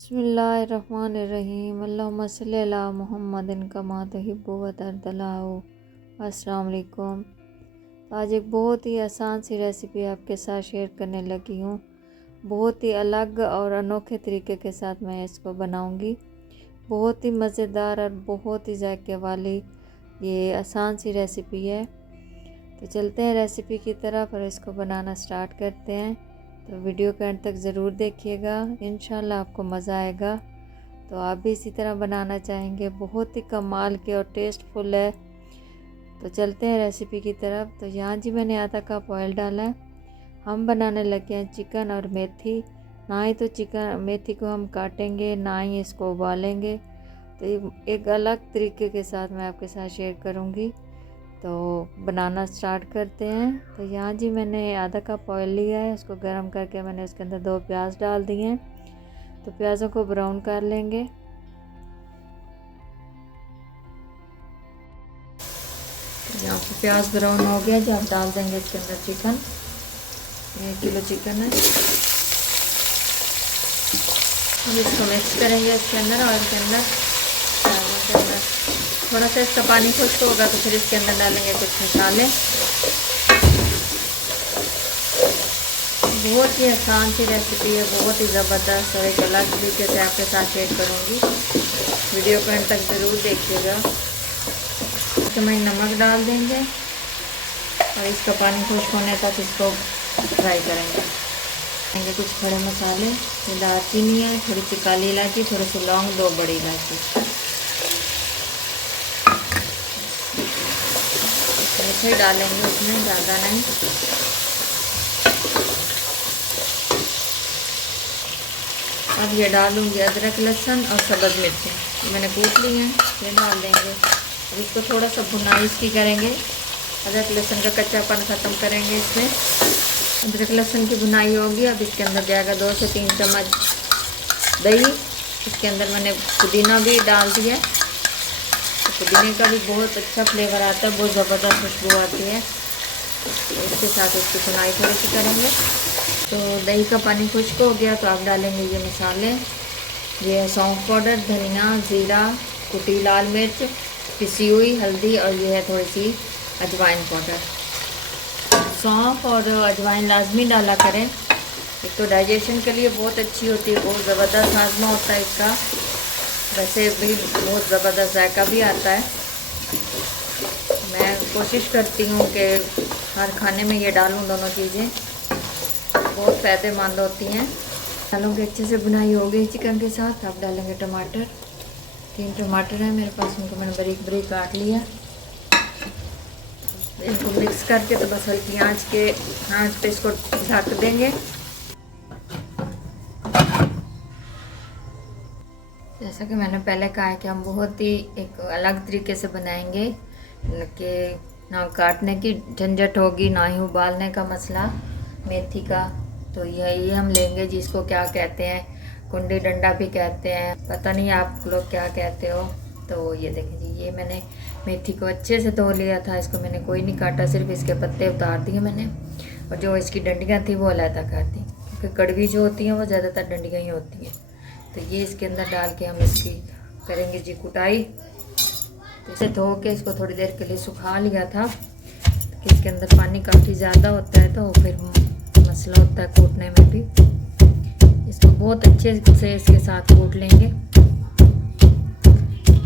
बिस्मिल्लाहिर्रहमानिर्रहीम अल्लाहुम्मा सल्ली अला मुहम्मदिन कमा तुहिब्बु व तर्दलाहु। अस्सलाम वालेकुम। तो आज एक बहुत ही आसान सी रेसिपी आपके साथ शेयर करने लगी हूँ। बहुत ही अलग और अनोखे तरीके के साथ मैं इसको बनाऊँगी। बहुत ही मज़ेदार और बहुत ही जायके वाली ये आसान सी रेसिपी है। तो चलते हैं रेसिपी की तरफ और इसको बनाना स्टार्ट करते हैं। तो वीडियो के अंत तक ज़रूर देखिएगा, इंशाल्लाह आपको मज़ा आएगा। तो आप भी इसी तरह बनाना चाहेंगे, बहुत ही कमाल के और टेस्टफुल है। तो चलते हैं रेसिपी की तरफ। तो यहाँ जी मैंने आधा कप ऑयल डाला है। हम बनाने लगे हैं चिकन और मेथी। ना ही तो चिकन मेथी को हम काटेंगे, ना ही इसको उबालेंगे। तो एक अलग तरीके के साथ मैं आपके साथ शेयर करूँगी। तो बनाना स्टार्ट करते हैं। तो यहाँ जी मैंने आधा कप ऑयल लिया है, उसको गर्म करके मैंने उसके अंदर 2 प्याज डाल दिए हैं। तो प्याज़ों को ब्राउन कर लेंगे। यहाँ पे प्याज ब्राउन हो गया जी, आप डाल देंगे इसके अंदर चिकन। 1 किलो चिकन है। अब इसको मिक्स करेंगे इसके अंदर ऑयल के अंदर, प्याज़ों के अंदर। थोड़ा सा इसका पानी खुश्क होगा तो फिर इसके अंदर डालेंगे कुछ मसाले। बहुत ही आसान सी रेसिपी है, बहुत ही ज़बरदस्त और एक अलग तरीके से आपके साथ शेयर करूँगी। वीडियो को अंत तक ज़रूर देखिएगा। इसमें नमक डाल देंगे और इसका पानी खुश्क होने तक इसको फ्राई करेंगे। कुछ खड़े मसाले, दालचीनी है, थोड़ी सी काली इलायची, थोड़ी सी लौंग, 2 बड़ी इलायची ऐसे डालेंगे, उसमें ज़्यादा नहीं। अब ये डालूंगी अदरक, लहसुन और सब्ज़ मिर्चें मैंने कूट ली हैं, ये डाल देंगे। अब इसको थोड़ा सा भुनाई इसकी करेंगे, अदरक लहसुन का कच्चापन ख़त्म करेंगे इसमें। अदरक लहसुन की भुनाई होगी। अब इसके अंदर जाएगा 2 से 3 चम्मच दही। इसके अंदर मैंने पुदीना भी डाल दिया। तो पुदीने का भी बहुत अच्छा फ्लेवर आता है, बहुत ज़बरदस्त खुशबू आती है। तो इसके साथ इसकी भुनाई थोड़ी सी करेंगे। तो दही का पानी खुश्क हो गया तो आप डालेंगे ये मसाले। ये है सौंफ पाउडर, धनिया, ज़ीरा, कुटी लाल मिर्च, पिसी हुई हल्दी और ये है थोड़ी सी अजवाइन पाउडर। सौंफ और अजवाइन लाजमी डाला करें, एक तो डाइजेशन के लिए बहुत अच्छी होती है, बहुत ज़बरदस्त हाजमा होता है इसका। वैसे भी बहुत ज़बरदस्त जायका भी आता है। मैं कोशिश करती हूँ कि हर खाने में ये डालूँ, दोनों चीज़ें बहुत फ़ायदेमंद होती हैं। दालों की अच्छे से बुनाई हो गई चिकन के साथ। अब डालेंगे टमाटर। 3 टमाटर हैं मेरे पास, उनको मैंने बारीक बारीक काट लिया। इनको मिक्स करके तो बस हल्की आंच पे इसको ढक देंगे। जैसा कि मैंने पहले कहा है कि हम बहुत ही एक अलग तरीके से बनाएंगे कि ना काटने की झंझट होगी, ना ही उबालने का मसला मेथी का। तो यही हम लेंगे, जिसको क्या कहते हैं, कुंडी डंडा भी कहते हैं, पता नहीं आप लोग क्या कहते हो। तो ये देखें जी, ये मैंने मेथी को अच्छे से धो लिया था। इसको मैंने कोई नहीं काटा, सिर्फ इसके पत्ते उतार दिए मैंने, और जो इसकी डंडियाँ थी वो अलहदा कर दी, क्योंकि कड़वी जो होती हैं वो ज़्यादातर डंडियाँ ही होती हैं। तो ये इसके अंदर डाल के हम इसकी करेंगे जी कुटाई। तो इसे धो के इसको थोड़ी देर के लिए सुखा लिया था, कि इसके अंदर पानी काफ़ी ज़्यादा होता है तो फिर मसला होता है कूटने में भी। इसको बहुत अच्छे से इसके साथ कूट लेंगे।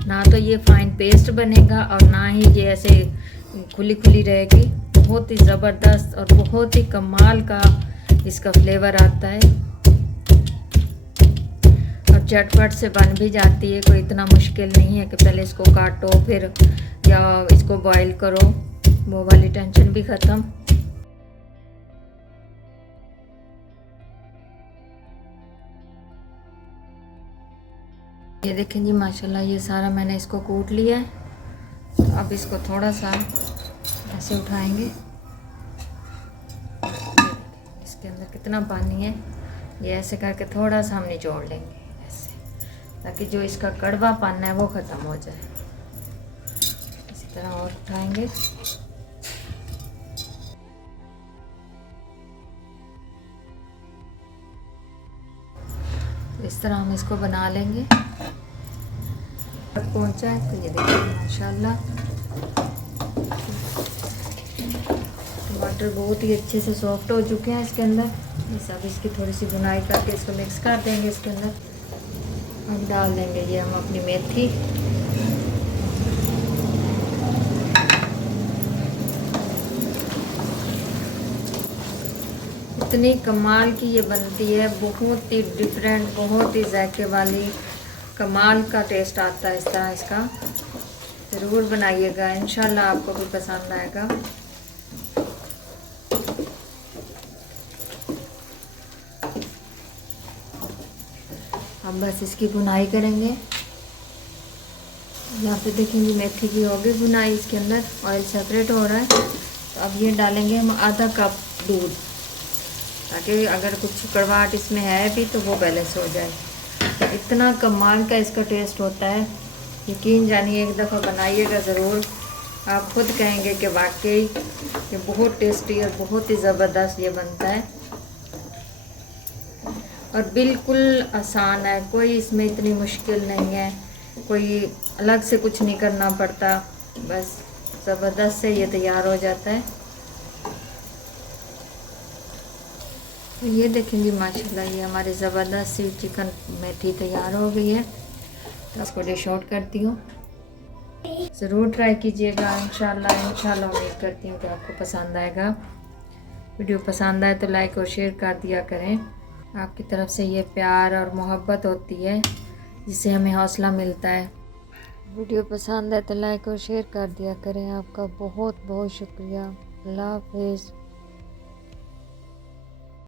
ना तो ये फाइन पेस्ट बनेगा और ना ही ये ऐसे खुली खुली रहेगी। बहुत ही ज़बरदस्त और बहुत ही कमाल का इसका फ्लेवर आता है और झटपट से बन भी जाती है। कोई इतना मुश्किल नहीं है कि पहले इसको काटो फिर या इसको बॉईल करो, वो वाली टेंशन भी ख़त्म। ये देखें जी, माशाल्लाह ये सारा मैंने इसको कूट लिया है। तो अब इसको थोड़ा सा ऐसे उठाएंगे, इसके अंदर कितना पानी है, ये ऐसे करके थोड़ा सा हम निचोड़ लेंगे ऐसे, ताकि जो इसका कड़वापन है वो ख़त्म हो जाए। इसी तरह और उठाएंगे। इस तरह हम इसको बना लेंगे। तक पहुँचा है तो ये देखिए माशाल्लाह टमाटर बहुत ही अच्छे से सॉफ्ट हो चुके हैं इसके अंदर। बस अब इसकी थोड़ी सी बुनाई करके इसको मिक्स कर देंगे इसके अंदर। अब डाल देंगे ये हम अपनी मेथी। इतनी कमाल की ये बनती है, बहुत ही डिफरेंट, बहुत ही जायके वाली, कमाल का टेस्ट आता है इस तरह इसका। ज़रूर बनाइएगा, इंशाल्लाह आपको भी पसंद आएगा। अब बस इसकी बुनाई करेंगे। यहाँ पे देखेंगे मेथी की होगी बुनाई, इसके अंदर ऑयल सेपरेट हो रहा है। तो अब ये डालेंगे हम आधा कप दूध, ताकि अगर कुछ कड़वाहट इसमें है भी तो वो बैलेंस हो जाए। तो इतना कमाल का इसका टेस्ट होता है, यकीन जानिए, एक दफ़ा बनाइएगा ज़रूर, आप खुद कहेंगे कि वाकई ये बहुत टेस्टी और बहुत ही ज़बरदस्त ये बनता है। और बिल्कुल आसान है, कोई इसमें इतनी मुश्किल नहीं है, कोई अलग से कुछ नहीं करना पड़ता, बस ज़बरदस्त से ये तैयार हो जाता है। तो ये देखेंगे माशाल्लाह ये हमारी ज़बरदस्त सी चिकन मेथी तैयार हो गई है। तो इसको डिश आउट करती हूँ। ज़रूर ट्राई कीजिएगा, इंशाल्लाह उम्मीद करती हूँ कि आपको पसंद आएगा। वीडियो पसंद आए तो लाइक और शेयर कर दिया करें। आपकी तरफ से ये प्यार और मोहब्बत होती है जिससे हमें हौसला मिलता है। वीडियो पसंद है तो लाइक और शेयर कर दिया करें। आपका बहुत बहुत शुक्रिया। अल्लाह हाफ़िज़।